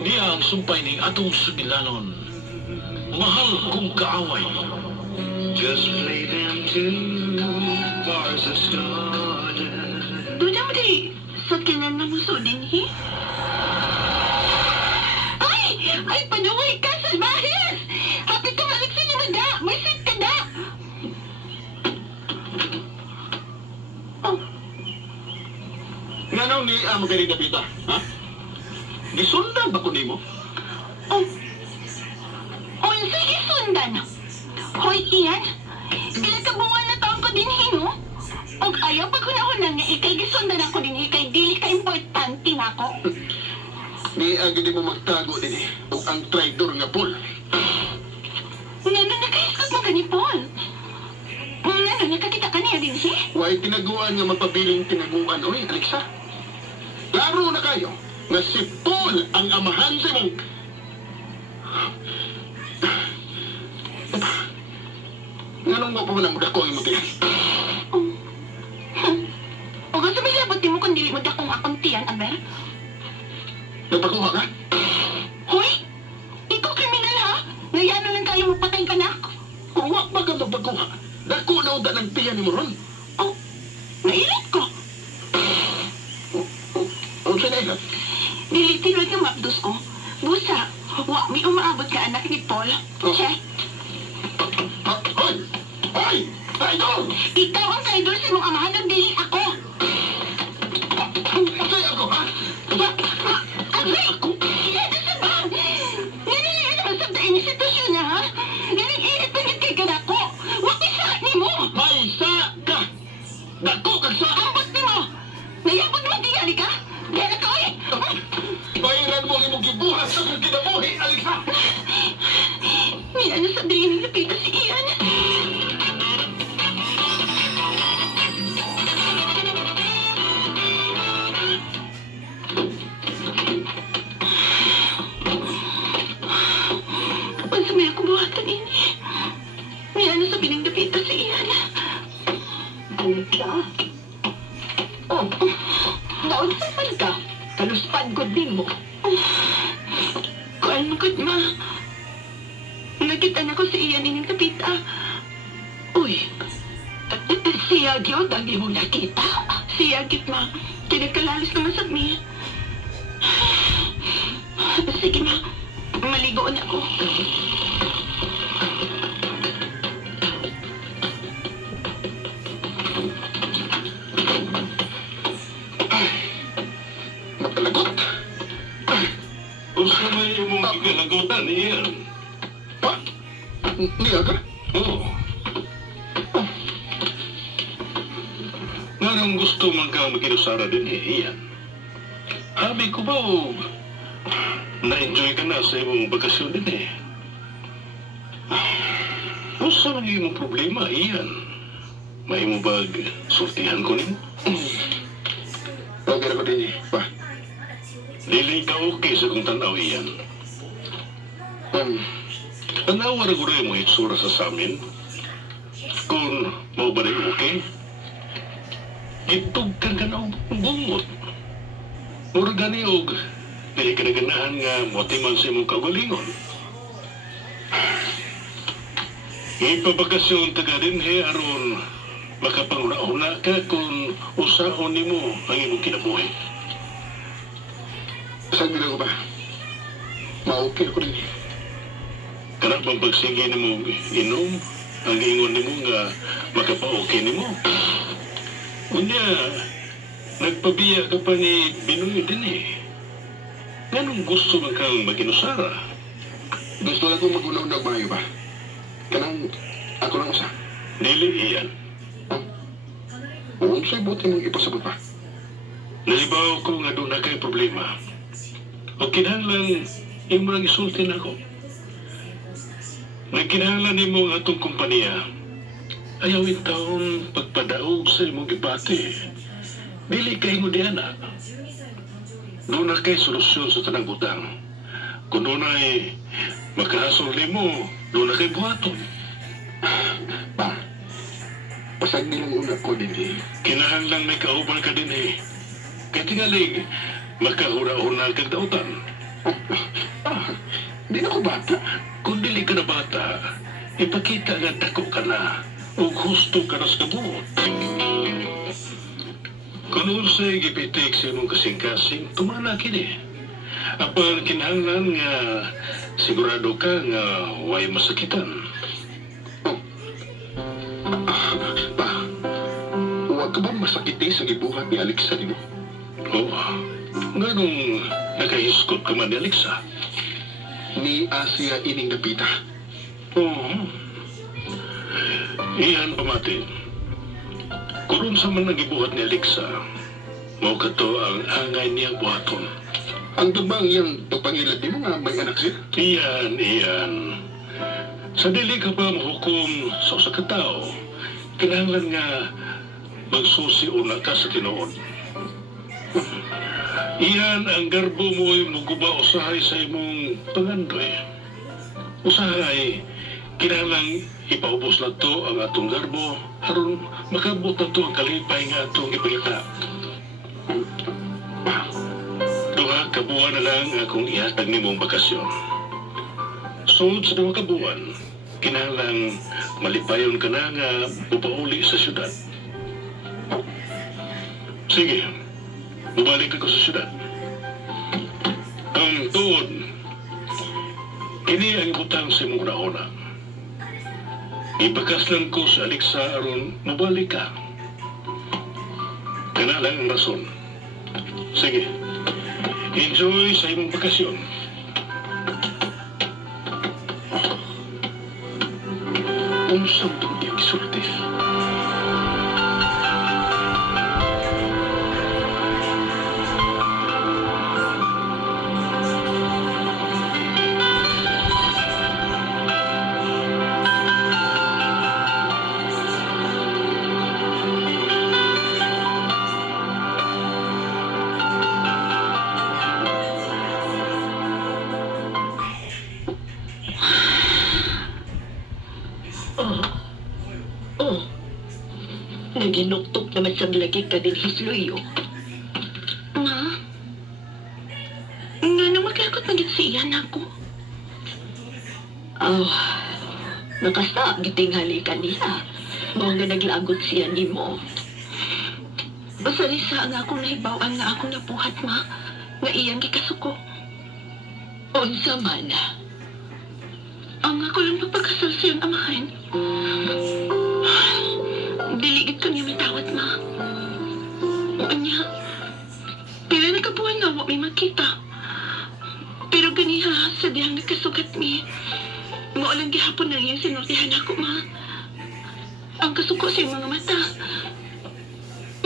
Niya ang sumpay ning atong subilanon. Mahal kong kaaway. Just play them two bars of stardust. Doon mo di sa kinan na muso din, he? Ay! Ay, panuwi ka, salbahis! Hapit ka malik sa inyo, da! May sit ka, da! Oh, Nga nang ni amo kay Pita, ha? Gisundan ba ko nimo? oh. Unsay isundan? Hoy, iyan! Ilang kabungan na taon ko din, he, no? Og ayaw paghunahon nga ikay gisundan ako din, ikay dili ka importante na ako. Ni ang gini mo magtago din eh. O ang traitor nga Paul. Nga na nakahiskot mo gani, Paul. Nga na nakakita ka niya din, he? Huwag tinaguan nga mapabiling tinaguan. Uy, Alexa. Laro na kayo nga si Paul ang amahan sa mong... Nganong mo pa man ang muda ko yung mutihan? O gusto may labot di mo kung dili mo dakong akong tiyan, Aber? Nagpakuha ka? Hoy! Ikaw kriminal, ha? Ngayon na lang kayo magpatay ka na. Kung wak ba ka magpakuha, dako na uda ng tiyan ni mo ron. Oh, nailit ko. O sinay ka? Dili tinod yung mapdos ko. Busa, wa may umaabot ka anak ni Paul. Check. Hoy! Hoy! Idol! Ikaw ang kaidol sa mong amahan ng dili ako. Patay ako, ha? Agay! Iyan na sa ba? Naniliyan naman sa daing sitwasyon na, ha? Naniliyan pa kay ganako. Wag isa ni mo. May sa ka! Dako ka sa... Ambot ni mo. Nayabot mo tinggali ka? Dera ka, oy! Bayaran mo ang imong gibuhat sa kong kinabuhi, Alexa! Niyan na sa daing nilapita si Ian. Pansa may ako buhatan ini. Niyan na sa binindapita si Ian. Alexa? Oh, naunsan man ka. Kaluspad ko din mo. Kuan mo gud, ma. Nakita na ko si Ian ining kapita. Uy, siya gyud ang imong nakita. Siya gyud, ma. Kinagkalalis naman sa mi. Sige, ma. Maligo na ako. Napalagot. Usa may imong gigalagutan iyan. Pa? Niya ka? Oo. Nga nang gusto man ka maginusara din iyan. Abi ko ba na-enjoy ka na sa imong bakasyon din eh. Usa man imong problema iyan. May mo bag sultihan ko nimo? Okay na ko din eh. Pa? Dili ka okay sa kong tanaw iyan. Tanawa na guro mo itsura sa samin. Kung mau ba rin okay? Itog ka ka na bungot. Mura gani og dili ka naganahan nga motiman sa imong kagalingon. Ipabakasyon taga din he aron makapanguna-una ka kung usahon nimo ang imong kinabuhi. Saan nila ko ba? Ma-okay ako din eh. Kana bang pagsige nimo inom ang ingon nimo nga makapa-okay nimo. Unya, nagpabiya ka pa ni Binoy din eh. Ganong gusto man kang maginusara? Gusto lang kong mag-unaw na mayo ba? Kanang ako lang usa. Dili iyan. Kung sa'y buti mong ipasabot pa. Nalibaw ko nga doon na kay problema. O kinahanglan imo lang isulti na ako. Nagkinahanglan nimo ang atong kumpanya. Ayawin taon pagpadaog sa imong gibati. Dili kay mo diyan na. Doon na kay solusyon sa tanang butang. Kung doon ay makahasol nimo, doon na kay buhaton. Pa, pasag nilang una ko din eh. Kinahanglan may kauban ka din eh. Kaya tingalig, makahura-una kag dautan. Di na ko bata. Kung dili ka na bata, ipakita nga dako ka na o gusto ka na sa kabuot. Kung unsay gipitik sa imong kasing-kasing, tumana kini. Apan kinahanglan nga sigurado ka nga way masakitan. Pa, huwag ka ba masakiti sa gibuhat ni Alexa nimo? Oo. Nganong nakahiskot ka man ni Alexa? Ni Asia ining napita. Oo. Iyan pamati. Kung sa man nagibuhat ni Alexa, mao kato ang angay niyang buhaton. Ang tubang iyang pagpangilad nimo nga may anak siya. Iyan. Sa dili ka pa mahukom sa usa ka tao, kinahanglan nga magsusi una ka sa tinuod. Iyan ang garbo mo'y muguba usahay sa imong pangandoy. Usahay, kinahanglan ipaubos na to ang atong garbo aron makabot na to ang kalipay nga atong ipakita. Duha ka buwan na lang akong ihatag nimong bakasyon. Sud sa duha ka buwan, kinahanglan malipayon ka na nga upauli sa syudad. Sige, bumalik ako sa syudad. Ang tuod, kini ang ibutang sa imong una-una. Ipakaslan ko sa Alexa aron mabalik ka. Kana lang ang rason. Sige, enjoy sa imong bakasyon. Unsang itong iyang isulti. Naginuktok naman sa lagi ka din hisluyo. Ma? Nga nang maglakot magit siyan ako. Nakasta, gitinghali ka niya. Mga nga naglagot siya ni mo. Basta risa nga ako nahibawan nga ako nabuhat, ma. Nga iyang gikasuko. Unsa man. Ang ako lang pagpagkasal siyang amahan. Diligid ko niya may tawad, ma. Anya. Pero nagkabuhan nga mo may makita. Pero ganiha, sa diyang nagkasugat mi. Maulang gihapon na iyang sinultihan ako, ma. Ang kasuko sa iyong mga mata.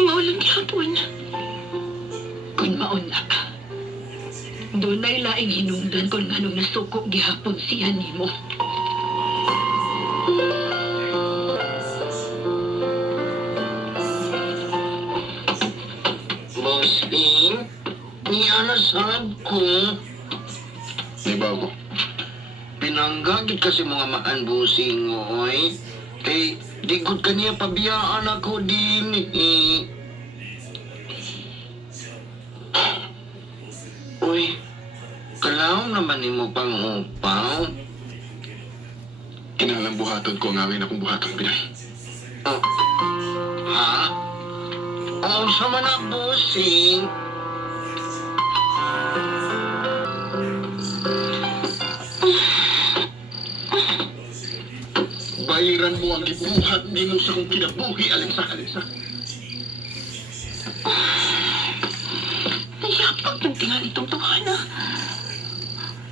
Maulang gihapon. Kung mauna ka. Doon ay laing hinungdan kung anong nasuko gihapon siya ni mo. Bossing, nianasab ko. Nibaw ko. Pinanggagit kasi mga maan busing oy. Kay di gud kaniya pabiyaan ako din eh. Uy, kalaw naman nimo pang upaw. Kinahanglan buhaton ko ang awin akong buhaton, Pinay. Oh. Ha? Oh, sa mana busing. Bayiran mo ang gibuhat nimo sa kong kinabuhi, Alexa. Nayapag ng tingali itong tawhana.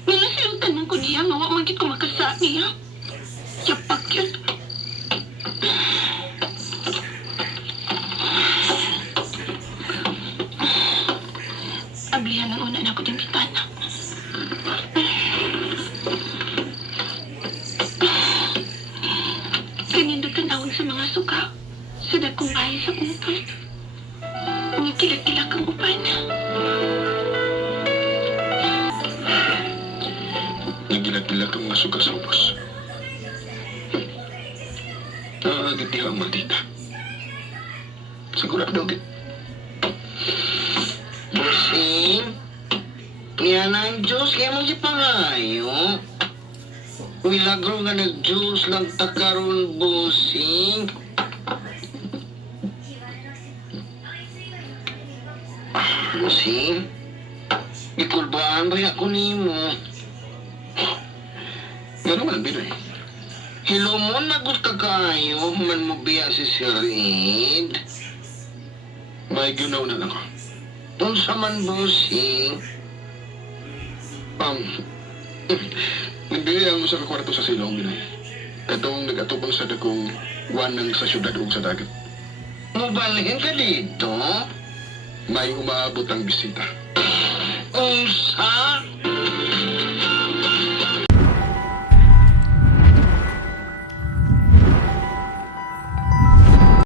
Nalasilutan ng ko niya nga wak magit ko makasa niya. Yapak yun. Ablihan ng una na ako din bitana. Kanindutan awon sa mga suka. Sa dagkong bahay sa upan. Nagkilak-kilak ang upan. Nagilag-gilag ang mga suga sa ubos. Nakagati ang maldita. Sigurado, git. Busing, Niya na ang Diyos, kaya mong ipangayo. Milagro nga nag-Diyos lang takaron busing. Busing? Ikulbaan ba ako nimo? Gano'n man, Binoy. Hello mo, nagot ka kayo, man mo biya si Sir Ed. May ginaw na ako. Unsa man busing? Nagbili ang usa ka kwarto sa silong, Binoy. Katong nag-atubang sa dakong wanang sa syudad ug sa dagat. Mubalhin ka dito? May umaabot ang bisita. Unsa?